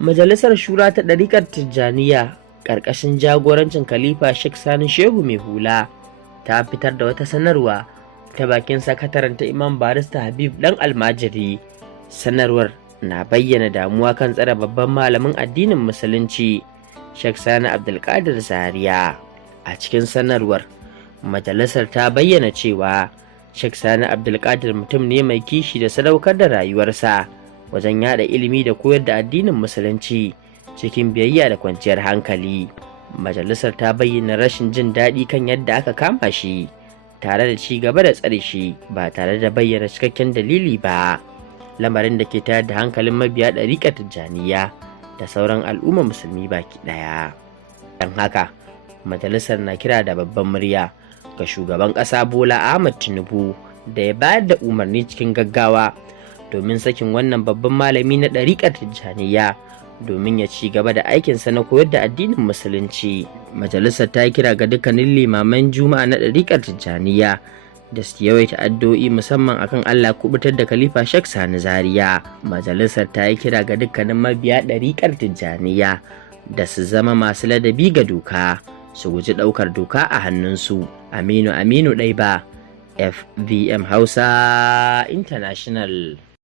Majalisar Shura ta ɗariƙar Tijjaniya ƙarƙashin jagorancin Khalifa Sheikh Sani Shehu Mai Hula ta fitar da wata sanarwa ta bakin sakataren ta Imam Barista Habib Dan Almajiri. Sanarwar na bayyana damuwa kan tsare babban malamin addinin Musulunci Sheikh Sani Abdulkadir Zaria. A cikin sanarwar, majalisar ta bayyana cewa Sheikh Sani Abdulkadir mutum ne mai kishi da sadaukar da rayuwarsa wajen yada ilimi da koyar da addinin Musulunci cikin biyayya da kwanciyar hankali. Majalisar ta bayyana rashin jin daɗi kan yadda aka kama shi tare da ci gaba da tsare shi ba tare da bayyana cikakken dalili ba, lamarin da ke tayar da hankalin mabiya ɗariƙar Tijjaniya da sauran al'ummar musulmi baki ɗaya. Don haka majalisar na kira da babban murya ga shugaban ƙasa Bola Ahmed Tinubu da ya bayar da umarni cikin gaggawa domin sakin wannan babban malami na ɗariƙar Tijjaniya domin ya ci gaba da aikinsa na koyar da addinin Musulunci. Majalisar ta yi kira ga dukkanin limaman Juma'a na ɗariƙar Tijjaniya da su yawaita addu'o'i musamman akan Allah kubutar da Khalifa Sheikh Sani Zaria. Majalisar ta yi kira ga dukkanin mabiya ɗariƙar Tijjaniya da su zama masu ladabi ga doka, su guji ɗaukar doka a hannunsu. Aminu Daiba, FVM Hausa International.